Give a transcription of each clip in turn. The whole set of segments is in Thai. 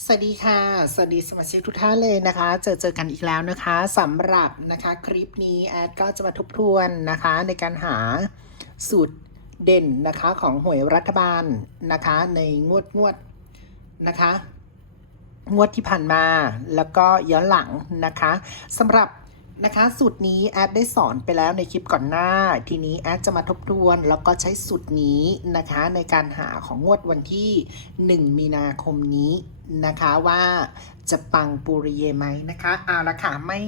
สวัสดีค่ะ สวัสดีสมาชิกทุกท่านเลยนะคะ เจอเจอกันอีกแล้วนะคะสำหรับนะคะคลิปนี้แอดก็จะมาทบทวนนะคะในการหาสูตรเด่นนะคะของหวยรัฐบาลนะคะในงวดงวดนะคะ งวดที่ผ่านมาแล้วก็ย้อนหลังนะคะสำหรับ นะคะ สูตรนี้แอดได้สอนไปแล้วในคลิปก่อนหน้า ทีนี้แอดจะมาทบทวน แล้วก็ใช้สูตรนี้นะคะ ในการหาของงวดวันที่ 1 มีนาคมนี้นะคะว่าจะปังปูริเยไหมนะคะเอาละค่ะไม่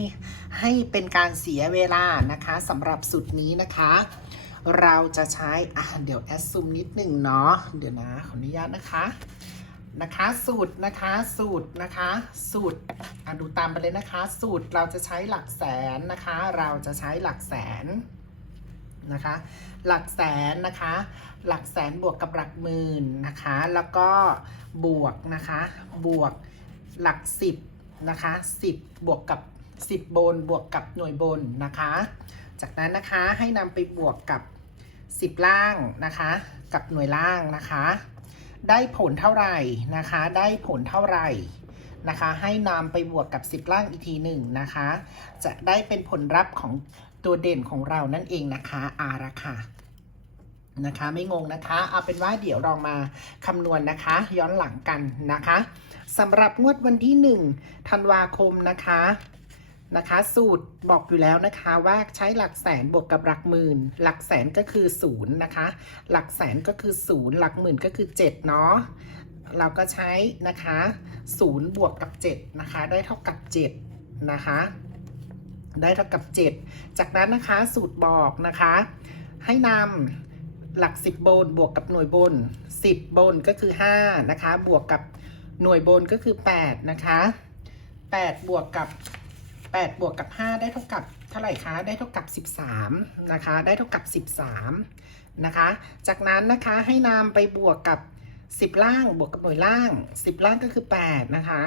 ให้เป็นการเสียเวลานะคะสำหรับสูตรนี้นะคะ เราจะใช้อะเดี๋ยวแอดซูมนิดหนึ่งเนาะเดี๋ยวนะขออนุญาตนะคะ นะคะ สูตรนะคะสูตรนะคะ สูตรอะดูตามไปเลยนะคะ สูตรเราจะใช้หลักแสนนะคะ เราจะใช้หลักแสนนะคะ หลักแสนนะคะ หลักแสนบวกกับหลักหมื่นนะคะ แล้วก็บวกนะคะ บวกหลักสิบนะคะสิบบวกกับสิบบนบวกกับหน่วยบนนะคะ จากนั้นนะคะให้นำไปบวกกับสิบล่างนะคะ กับหน่วยล่างนะคะ ได้ผลเท่าไหร่นะคะ ได้ผลเท่าไหร่นะคะ ให้นำไปบวกกับ 10 ล่างอีกทีหนึ่งนะคะ จะได้เป็นผลลัพธ์ของตัวเด่นของเรานั่นเองนะคะ อาราคานะคะไม่งงนะคะเอาเป็นว่าเดี๋ยวลองมาคำนวณนะคะ ย้อนหลังกันนะคะสำหรับงวดวันที่1ธันวาคมนะคะ นะคะ สูตรบอกอยู่แล้วนะคะว่าใช้หลักแสนบวกกับหลักหมื่น หลักแสนก็คือศูนย์นะคะ หลักแสนก็คือศูนย์หลักหมื่นก็คือ7เนาะเราก็ใช้นะคะศูนย์บวกกับ7นะคะ ได้เท่ากับ7นะคะได้เท่ากับ 7 จากนั้นนะคะสูตรบอกนะคะ ให้นำหลัก 10 บนบวกกับหน่วยบน 10 บนก็คือ5นะคะ บวกกับหน่วยบนก็คือ 8 นะคะ 8 บวกกับ 8 บวกกับ 5 ได้เท่ากับเท่าไหร่คะ ได้เท่ากับ 13 นะคะ ได้เท่ากับ 13 นะคะ จากนั้นนะคะให้นำไปบวกกับ 10 ล่างบวกกับหน่วยล่าง 10 ล่างก็คือ 8 นะคะ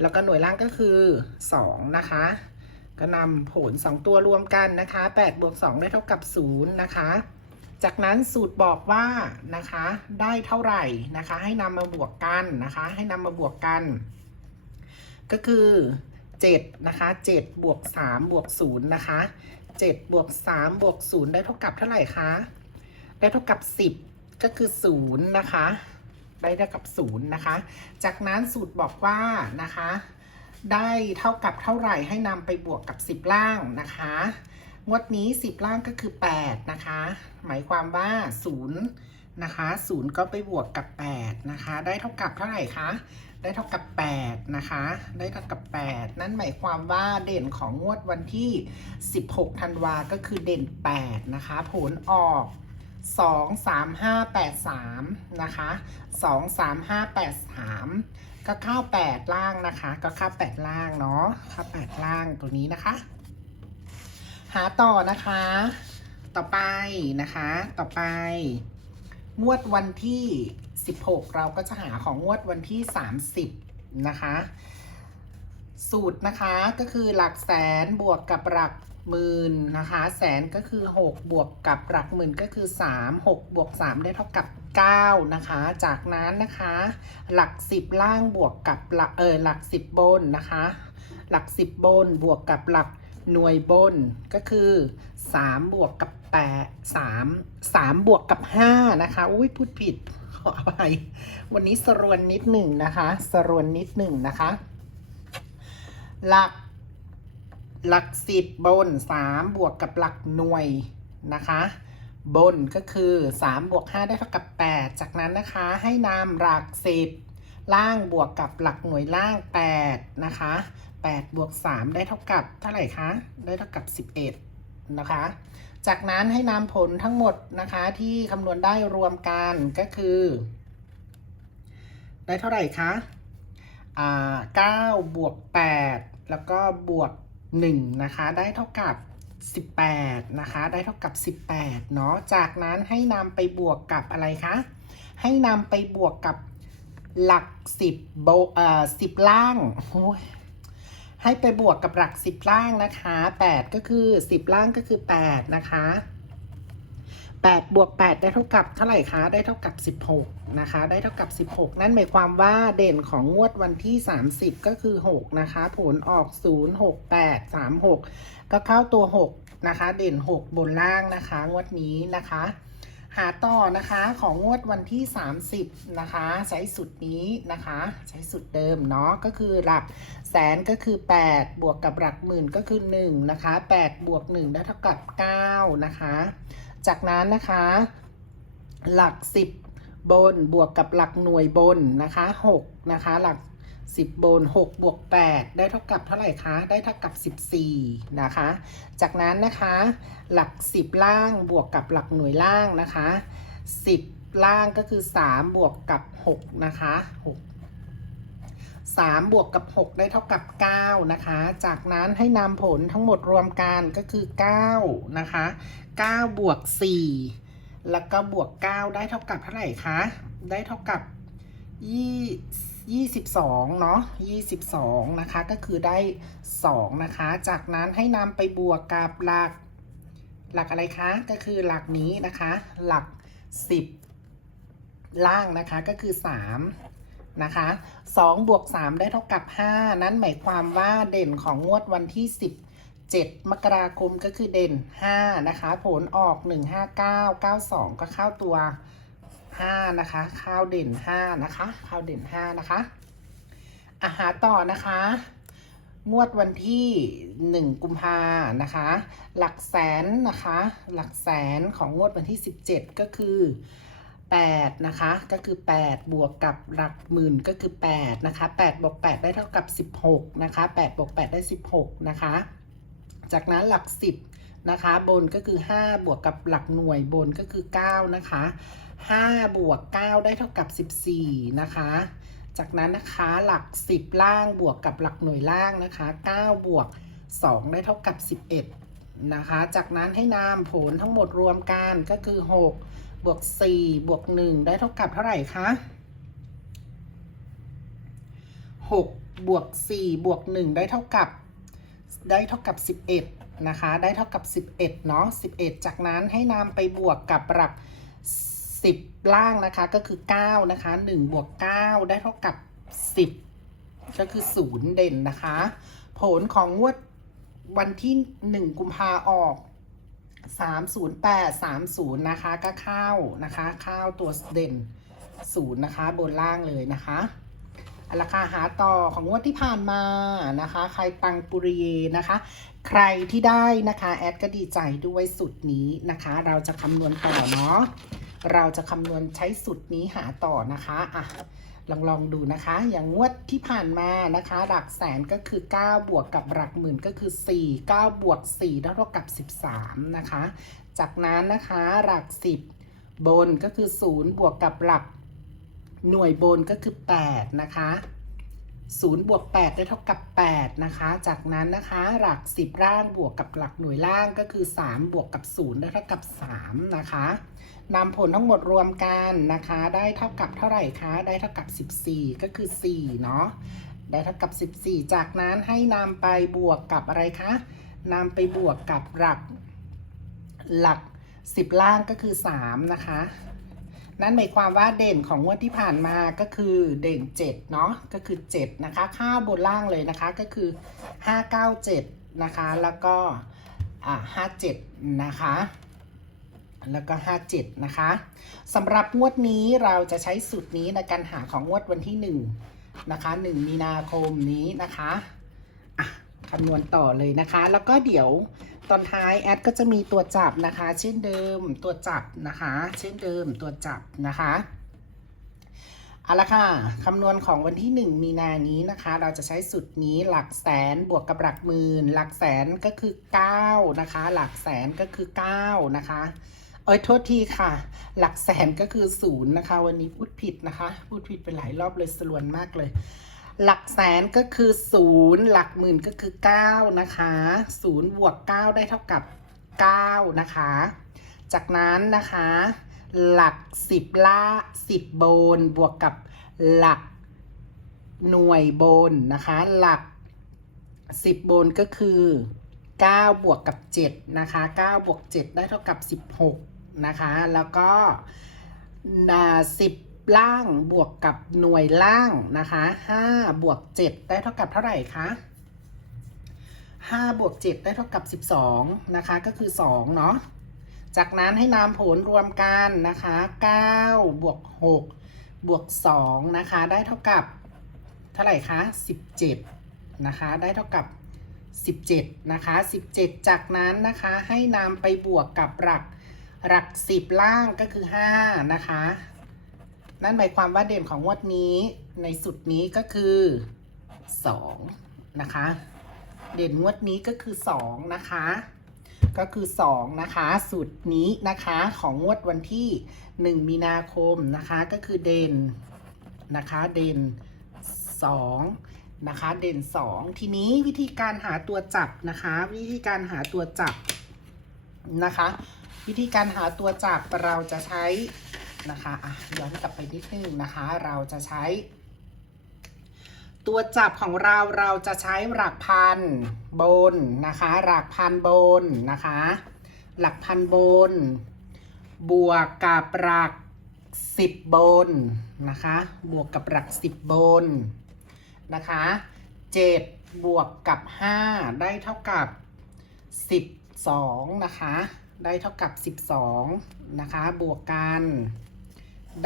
แล้วก็หน่วยล่างก็คือ 2 นะคะ ก็นำผล 2 ตัวรวมกันนะคะ8บวก2 ได้เท่ากับ 0 นะคะ จากนั้นสูตรบอกว่านะคะ ได้เท่าไหร่นะคะ ให้นำมาบวกกันนะคะ ให้นำมาบวกกัน ก็คือ 7นะคะ7บวก3บวก0นะคะ7บวก3บวก0ได้เท่ากับเท่าไหร่คะได้เท่ากับ 10 ก็คือ0นะคะได้เท่ากับ0นะคะ จากนั้นสูตรบอกว่านะคะ ได้เท่ากับเท่าไหร่ให้นำไปบวกกับ 10 ล่างนะคะงวดนี้ 10 ล่างก็คือ 8 นะคะ หมายความว่า 0 นะคะ 0 ก็ไปบวกกับ 8 นะคะ ได้เท่ากับเท่าไหร่คะ ได้เท่ากับ 8 นะคะ ได้เท่ากับ 8 นั่นหมายความว่าเด่นของงวดวันที่ 16 ธันวาก็คือเด่น 8 นะคะ ผลออก 2 3 5 8 3 นะคะ 2 3 5 8 3 ก็เข้า 8 ล่างนะคะ ก็เข้า 8 ล่างเนาะเข้า 8 ล่างตัวนี้นะคะ หาต่อนะคะ ต่อไปนะคะ ต่อไปงวดวันที่ 16 เราก็จะหาของงวดวันที่ 30 นะคะ สูตรนะคะก็คือหลักแสนบวกกับหลักหมื่นนะคะ แสนก็คือ 6 บวกกับหลักหมื่นก็คือ 3 6 บวก 3 ได้เท่ากับ 9 นะคะ จากนั้นนะคะ หลัก 10 ล่างบวกกับหลักเออหลัก 10 บนนะคะ หลัก 10 บนบวกกับหลักหน่วยบนก็คือ 3 บวกกับ8 3 3 บวกกับ 5 นะคะ อุ้ยพูดผิด ออภัยวันนี้สรวนนิดหนึ่งนะคะ สรวนนิดหนึ่งนะคะ หลัก หลักสิบบน3บวกกับหลักหน่วยนะคะ บนก็คือ3บวก5ได้เท่ากับ8จากนั้นนะคะให้นำหลักสิบล่างบวกกับหลักหน่วยล่าง8นะคะ8บวก3ได้เท่ากับเท่าไหร่คะ ได้เท่ากับ11นะคะ จากนั้นให้นำผลทั้งหมดนะคะที่คำนวณได้รวมกันก็คือ ได้เท่าไหร่คะอ่า9บวก 8 แล้วก็บวก 1 นะคะ ได้เท่ากับ 18 นะคะ ได้เท่ากับ 18 เนาะ จากนั้นให้นำไปบวกกับอะไรคะ ให้นำไปบวกกับหลัก 10โบเอ่อ10 ล่างโอ้ย ให้ไปบวกกับหลัก 10 ล่างนะคะ 8 ก็คือ 10 ล่างก็คือ 8 นะคะ 8 บวก 8 ได้เท่ากับเท่าไหร่คะ ได้เท่ากับ 16 นะคะ ได้เท่ากับ 16 นั่นหมายความว่าเด่นของงวดวันที่ 30 ก็คือ 6 นะคะ ผลออก 0 6 8 3 6 ก็เข้าตัว 6 นะคะ เด่น 6 บนล่างนะคะ งวดนี้นะคะ หาต่อนะคะของงวดวันที่ 30 นะคะใช้สุดนี้นะคะใช้สุดเดิมเนาะก็คือหลักแสนก็คือ 8 บวกกับหลักหมื่นก็คือ1นะคะ8บวก1ได้เท่ากับ9นะคะ จากนั้นนะคะหลัก 10 บนบวกกับหลักหน่วยบนนะคะ6นะคะหลัก 10 บน 6 บวก 8 ได้เท่ากับเท่าไหร่คะ ได้เท่ากับ 14 นะคะ จากนั้นนะคะ หลัก 10 ล่างบวกกับหลักหน่วยล่างนะคะ 10 ล่างก็คือ 3 บวกกับ 6 นะคะ 6 3 บวกกับ 6 ได้เท่ากับ 9 นะคะ จากนั้นให้นำผลทั้งหมดรวมกันก็คือ 9 นะคะ 9 บวก 4 แล้วก็บวก 9 ได้เท่ากับเท่าไหร่คะ ได้เท่ากับ 2 22เนาะ22 นะคะ ก็คือได้ 2 นะคะ จากนั้นให้นำไปบวกกับหลัก หลักอะไรคะ ก็คือหลักนี้นะคะ หลัก 10 ล่างนะคะ ก็คือ 3 นะคะ 2 บวก 3 ได้เท่ากับ 5 นั้นหมายความว่าเด่นของงวดวันที่ 17 มกราคมก็คือเด่น 5 นะคะ ผลออก 159 92 ก็เข้าตัว 5 นะคะ ข้าวเด่น 5 นะคะ ข้าวเด่น 5 นะคะ อาหารต่อนะคะ งวดวันที่ 1 กุมภานะคะ หลักแสนนะคะ หลักแสนของงวดวันที่ 17 ก็คือ 8 นะคะ ก็คือ 8 บวกกับหลักหมื่นก็คือ 8 นะคะ 8 บวก 8 ได้เท่ากับ 16 นะคะ 8 บวก 8 ได้ 16 นะคะ จากนั้นหลัก 10นะคะบนก็คือ 5 บวกกับหลักหน่วยบนก็คือ 9 นะคะ 5 บวก 9 ได้เท่ากับ 14 นะคะ จากนั้นนะคะหลัก 10 ล่างบวกกับหลักหน่วยล่างนะคะ 9 บวก 2 ได้เท่ากับ 11 นะคะ จากนั้นให้นามผลทั้งหมดรวมกันก็คือ 6 บวก 4 บวก 1 ได้เท่ากับเท่าไหร่คะ 6 บวก 4 บวก 1 ได้เท่ากับ ได้เท่ากับ 11 นะคะ ได้เท่ากับ 11 เนาะ 11 จากนั้นให้นำไปบวกกับหลัก 10 ล่างนะคะก็คือ 9 นะคะ 1 บวก 9 ได้เท่ากับ 10 ก็คือ 0 เด่นนะคะ ผลของงวดวันที่ 1 กุมภาออก 308 30 นะคะ ก็เข้านะคะ เข้าตัวเด่น 0 นะคะ บนล่างเลยนะคะราคาหาต่อของงวดที่ผ่านมานะคะ ใครตังปุริเยนะคะ ใครที่ได้นะคะ แอดก็ดีใจด้วยสุดนี้นะคะ เราจะคำนวณต่อเนาะ เราจะคำนวณใช้สุดนี้หาต่อนะคะอะลองลองดูนะคะ อย่างงวดที่ผ่านมานะคะ หลักแสนก็คือ 9 บวกกับหลักหมื่นก็คือ 4 9 บวก4เท่ากับ 13 นะคะ จากนั้นนะคะหลัก 10 บนก็คือ 0 บวกกับหลักหน่วยบนก็คือ 8 นะคะ 0บวก8ได้เท่ากับ 8 นะคะ จากนั้นนะคะหลัก 10 ล่างบวกกับหลักหน่วยล่างก็คือ 3 บวกกับ 0 ได้เท่ากับ 3 นะคะนำผลทั้งหมดรวมกันนะคะ ได้เท่ากับเท่าไหร่คะ ได้เท่ากับ 14 ก็คือ 4 เนาะได้เท่ากับ 14 จากนั้นให้นำไปบวกกับอะไรคะนำไปบวกกับหลักหลัก 10 ล่างก็คือ 3 นะคะ นั่นหมายความว่าเด่นของงวดที่ผ่านมาก็คือเด่น7เนาะก็คือ7นะคะค่าบนล่างเลยนะคะก็คือ 597นะคะแล้วก็อ่า57นะคะแล้วก็ 57 นะคะสำหรับงวดนี้เราจะใช้สูตรนี้ในการหาของงวดวันที่ 1 นะคะ 1 มีนาคมนี้นะคะอะคำนวณต่อเลยนะคะ แล้วก็เดี๋ยว ตอนท้ายแอดก็จะมีตัวจับนะคะ เช่นเดิมตัวจับนะคะ เช่นเดิมตัวจับนะคะเอาละค่ะคำนวณของวันที่ 1 มีนานี้นะคะ เราจะใช้สูตรนี้หลักแสนบวกกับหลักหมื่น หลักแสนก็คือ 9 นะคะ หลักแสนก็คือ 9 นะคะ เอ้ยโทษทีค่ะ หลักแสนก็คือศูนย์นะคะ วันนี้พูดผิดนะคะ พูดผิดไปหลายรอบเลยสลวนมากเลย หลักแสนก็คือศูนย์หลักหมื่นก็คือเก้านะคะศูนย์บวกเก้าได้เท่ากับเก้านะคะ จากนั้นนะคะ หลักสิบละสิบบน บวกกับหลักหน่วยโบนนะคะ หลักสิบบนก็คือ 9 บวกกับ 7 นะคะ 9 บวก 7 ได้เท่ากับ 16 นะคะ แล้วก็สิบ ล่างบวกกับหน่วยล่างนะคะห้าบวกเจ็ดได้เท่ากับเท่าไหร่คะห้าบวกเจ็ดได้เท่ากับสิบสองนะคะก็คือสองเนาะจากนั้นให้นำผลรวมกันนะคะ9บวก6บวก2นะคะได้เท่ากับเท่าไหร่คะ17นะคะได้เท่ากับ17นะคะ17 จากนั้นนะคะให้นำไปบวกกับหลักหลัก 10 ล่างก็คือ5นะคะ นั่นหมายความว่าเด่นของงวดนี้ในสุดนี้ก็คือ2นะคะ เด่นงวดนี้ก็คือ2นะคะ ก็คือ2นะคะสูตรนี้นะคะของงวดวันที่ 1 มีนาคมนะคะก็คือเด่นนะคะเด่น2นะคะเด่น 2 ทีนี้วิธีการหาตัวจับนะคะ วิธีการหาตัวจับนะคะ วิธีการหาตัวจับเราจะใช้ นะคะอะย้อนกลับไปนิดนึงนะคะ เราจะใช้ ตัวจับของเราเราจะใช้หลักพันบนนะคะ หลักพันบนนะคะ หลักพันบน บวกกับหลักสิบบนนะคะ บวกกับหลักสิบบนนะคะเจ็ดบวกกับห้าได้เท่ากับสิบสองนะคะ ได้เท่ากับสิบสองนะคะ บวกกัน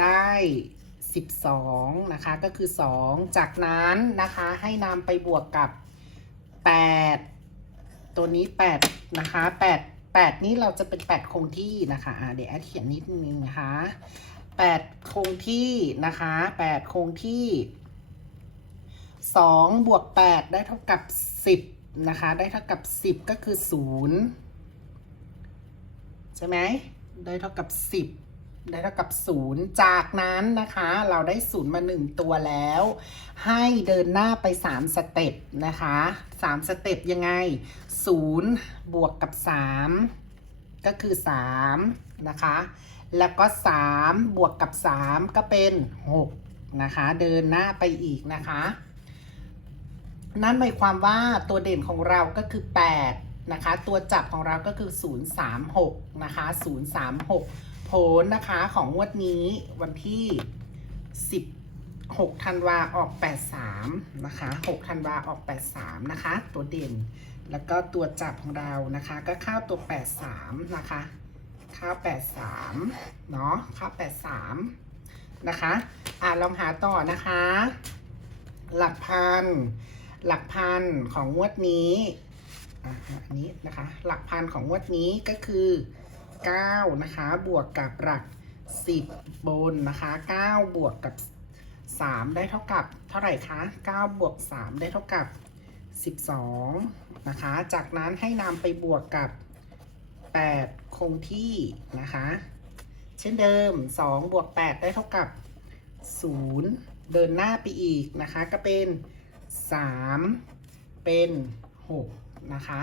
ได้ 12 นะคะ ก็คือ 2 จากนั้นนะคะให้นำไปบวกกับ 8 ตัวนี้ 8 นะคะ 8 8 นี้เราจะเป็น 8 คงที่นะคะะเดี๋ยวแอดเขียนนิดนึงนะคะ 8 คงที่นะคะ 8 คงที่ 2 บวก 8 ได้เท่ากับ 10 นะคะ ได้เท่ากับ 10 ก็คือ 0 ใช่ไหมได้เท่ากับ 10 ได้เท่ากับ 0 จากนั้นนะคะ เราได้ 0 มา 1 ตัวแล้ว ให้เดินหน้าไป 3 สเต็ปนะคะ 3 สเต็ปยังไง 0 บวกกับ 3 ก็คือ 3 นะคะ แล้วก็ 3 บวกกับ 3 ก็เป็น 6 นะคะ เดินหน้าไปอีกนะคะ นั่นหมายความว่าตัวเด่นของเราก็คือ 8 นะคะ ตัวจับของเราก็คือ 036 นะคะ 036 ผลนะคะของงวดนี้วันที่ 16ธันวาออก 83 นะคะ 6ธันวาออก 83 นะคะ ตัวเด่น แล้วก็ตัวจับของเรานะคะ ก็เข้าตัว 83 นะคะ เข้า 83 เนาะเข้า 83 นะคะ อ่าลองหาต่อนะคะ หลักพัน หลักพันของงวดนี้ อะอันนี้นะคะ หลักพันของงวดนี้ก็คือ 9 นะคะ บวกกับหลัก 10 บนนะคะ 9 บวกกับ 3 ได้เท่ากับ เท่าไหร่คะ 9 บวก 3 ได้เท่ากับ 12 นะคะ จากนั้นให้นำไปบวกกับ 8 คงที่นะคะ เช่นเดิม 2 บวก 8 ได้เท่ากับ 0 เดินหน้าไปอีกนะคะ ก็เป็น 3 เป็น 6 นะคะ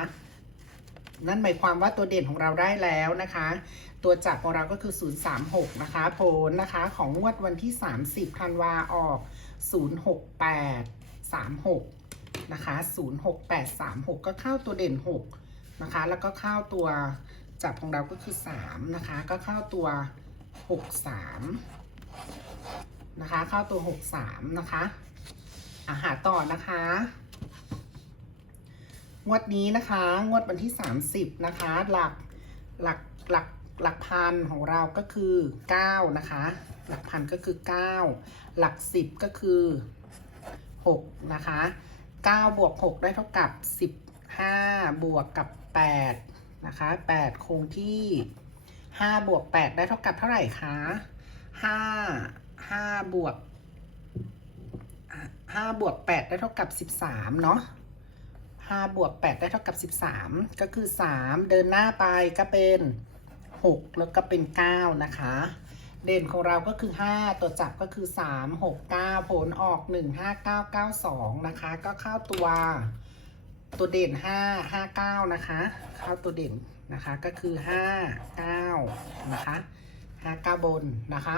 นั่นหมายความว่าตัวเด่นของเราได้แล้วนะคะ ตัวจับของเราก็คือ 036 นะคะผลนะคะ ของงวดวันที่ 30ธันวาออก 068 36 นะคะ 068 36 ก็เข้าตัวเด่น 6 นะคะ แล้วก็เข้าตัวจับของเราก็คือ 3 นะคะ ก็เข้าตัว 63 นะคะ เข้าตัว 63 นะคะอาหาต่อนะคะ งวดนี้นะคะ งวดวันที่ 30 นะคะ หลักหลักหลักหลักพันของเราก็คือ 9 นะคะ หลักพันก็คือ 9 หลัก 10 ก็คือ 6 นะคะ 9 บวก 6 ได้เท่ากับ 15 บวกกับ 8 นะคะ 8 คงที่ 5 บวก 8 ได้เท่ากับเท่าไหร่คะ5 5บวก5บวก 8 ได้เท่ากับ 13 เนาะ 5บวก8ได้เท่ากับ 13 ก็คือ 3 เดินหน้าไปก็เป็น 6 แล้วก็เป็น 9 นะคะ เด่นของเราก็คือ 5 ตัวจับก็คือ 3 6 9 ผลออก 1 5 9 9 2 นะคะ ก็เข้าตัวตัวเด่น 5 5 9 นะคะ เข้าตัวเด่นนะคะก็คือ 5 9 นะคะ 5 9 บนนะคะ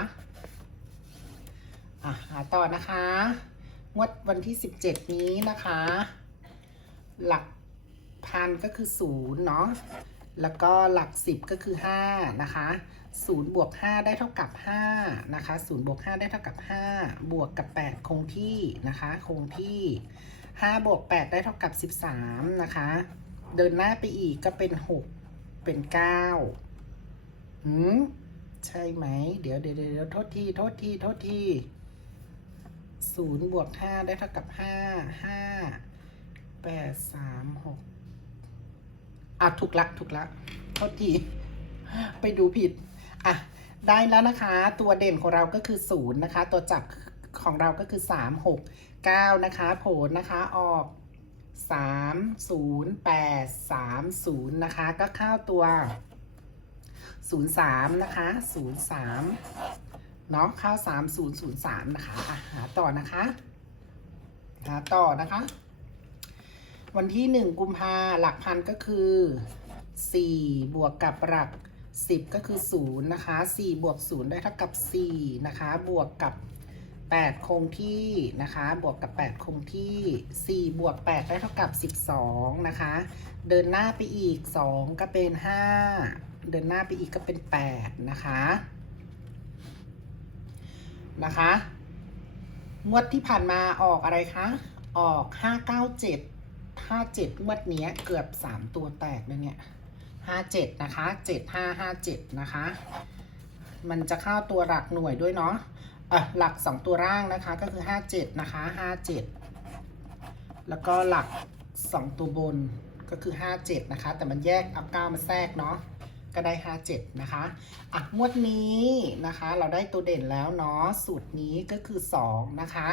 อะหาต่อนะคะ งวดวันที่ 17 นี้นะคะ หลักพันก็คือศูนย์เนาะ แล้วก็หลักสิบก็คือห้านะคะศูนย์บวกห้าได้เท่ากับห้านะคะศูนย์บวกห้าได้เท่ากับห้าบวกกับแปดคงที่นะคะคงที่ห้าบวกแปดได้เท่ากับสิบสามนะคะ เดินหน้าไปอีกก็เป็นหกเป็นเก้าหืมใช่ไหม เดี๋ยวเดี๋ยวเดี๋ยวโทษทีโทษทีโทษทีศูนย์บวกห้าได้เท่ากับห้าห้า แปดสามหกอะถูกละถูกละโทษทีไปดูผิด อะ ได้แล้วนะคะ ตัวเด่นของเราก็คือศูนย์นะคะ ตัวจับของเราก็คือสามหกเก้านะคะ ผลนะคะออกสามศูนย์แปดสามศูนย์นะคะ ก็เข้าตัวศูนย์สามนะคะศูนย์สามเนาะเข้าสามศูนย์ศูนย์สามนะคะ หาต่อนะคะ หาต่อนะคะ วันที่หนึ่งกุมภาหลักพันก็คือสี่บวกกับหลักสิบก็คือศูนย์นะคะสี่บวกศูนย์ได้เท่ากับสี่นะคะ บวกกับแปดคงที่นะคะ บวกกับแปดคงที่สี่บวกแปดได้เท่ากับสิบสองนะคะ เดินหน้าไปอีกสองก็เป็นห้าเดินหน้าไปอีกก็เป็นแปดนะคะ นะคะงวดที่ผ่านมาออกอะไรคะ ออกห้าเก้าเจ็ด ห้าเจ็ดงวดเนี้เกือบสามตัวแตกเลยเนี่ยห้าเจ็ดนะคะเจ็ดห้าห้าเจ็ดนะคะ มันจะเข้าตัวหลักหน่วยด้วยเนาะเออหลักสองตัวร่างนะคะก็คือห้าเจ็ดนะคะห้าเจ็ดแล้วก็หลักสองตัวบนก็คือห้าเจ็ดนะคะ แต่มันแยกเอาเก้ามาแทรกเนาะก็ได้ห้าเจ็ดนะคะ อะ งวดนี้นะคะ เราได้ตัวเด่นแล้วเนาะ สูตรนี้ก็คือสองนะคะ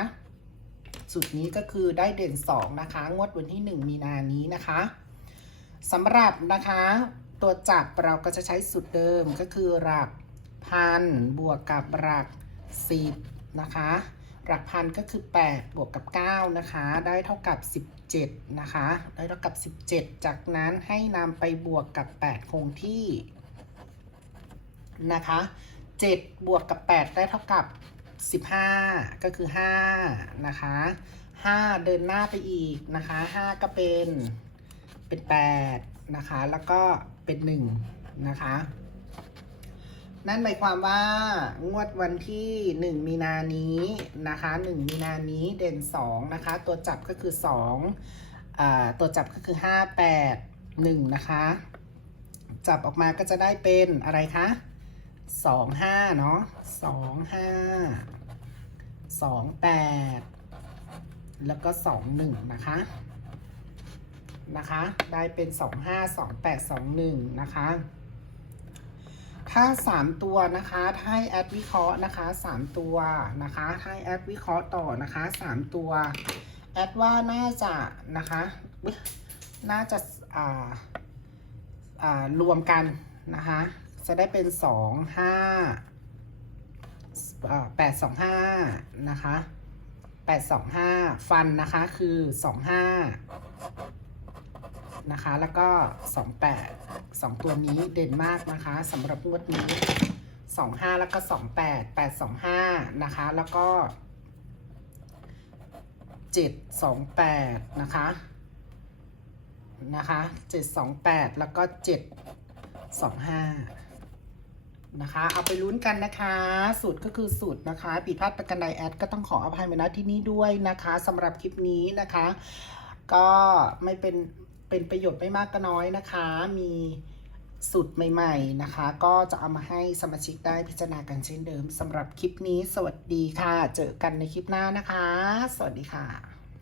สูตรนี้ก็คือได้เด่น 2 นะคะ งวดวันที่ 1 มีนานี้นะคะสำหรับนะคะตัวจับเราก็จะใช้สูตรเดิมก็คือหลักพันบวกกับหลักสิบนะคะ หลักพันก็คือ 8 บวกกับ 9 นะคะ ได้เท่ากับ 17 นะคะ ได้เท่ากับ 17 จากนั้นให้นำไปบวกกับ 8 คงที่นะคะ 7 บวกกับ 8 ได้เท่ากับ 15 ก็คือ 5 นะคะ 5 เดินหน้าไปอีกนะคะ 5 ก็เป็นเป็น 8 นะคะ แล้วก็เป็น 1 นะคะ นั่นหมายความว่างวดวันที่ 1 มีนานี้นะคะ 1 มีนานี้เด่น 2 นะคะ ตัวจับก็คือ2อ่าตัวจับก็คือ 5 8 1 นะคะ จับออกมาก็จะได้เป็นอะไรคะสองห้าเนาะสองห้า สองแปดแล้วก็สองหนึ่งนะคะนะคะ ได้เป็นสองห้าสองแปดสองหนึ่งนะคะ ถ้าสามตัวนะคะ ถ้าให้แอดวิเคราะห์นะคะสามตัวนะคะ ถ้าให้แอดวิเคราะห์ต่อนะคะสามตัว แอดว่าน่าจะนะคะน่าจะอ่าอ่ารวมกันนะคะ จะได้เป็นสองห้า แปดสองห้านะคะแปดสองห้าฟันนะคะคือสองห้านะคะแล้วก็สองแปดสองตัวนี้เด่นมากนะคะสำหรับงวดนี้สองห้าแล้วก็สองแปดแปดสองห้านะคะแล้วก็เจ็ดสองแปดนะคะนะคะเจ็ดสองแปดแล้วก็เจ็ดสองห้า นะคะ เอาไปลุ้นกันนะคะ สูตรก็คือสูตรนะคะผิดพลาดประกันใดแอดก็ต้องขออภัยมาณที่นี้ด้วยนะคะสำหรับคลิปนี้นะคะ ก็ไม่เป็นเป็นประโยชน์ไม่มากก็น้อยนะคะ มีสูตรใหม่ ๆนะคะ ก็จะเอามาให้สมาชิกได้พิจารณากันเช่นเดิมสำหรับคลิปนี้ สวัสดีค่ะ เจอกันในคลิปหน้านะคะ สวัสดีค่ะ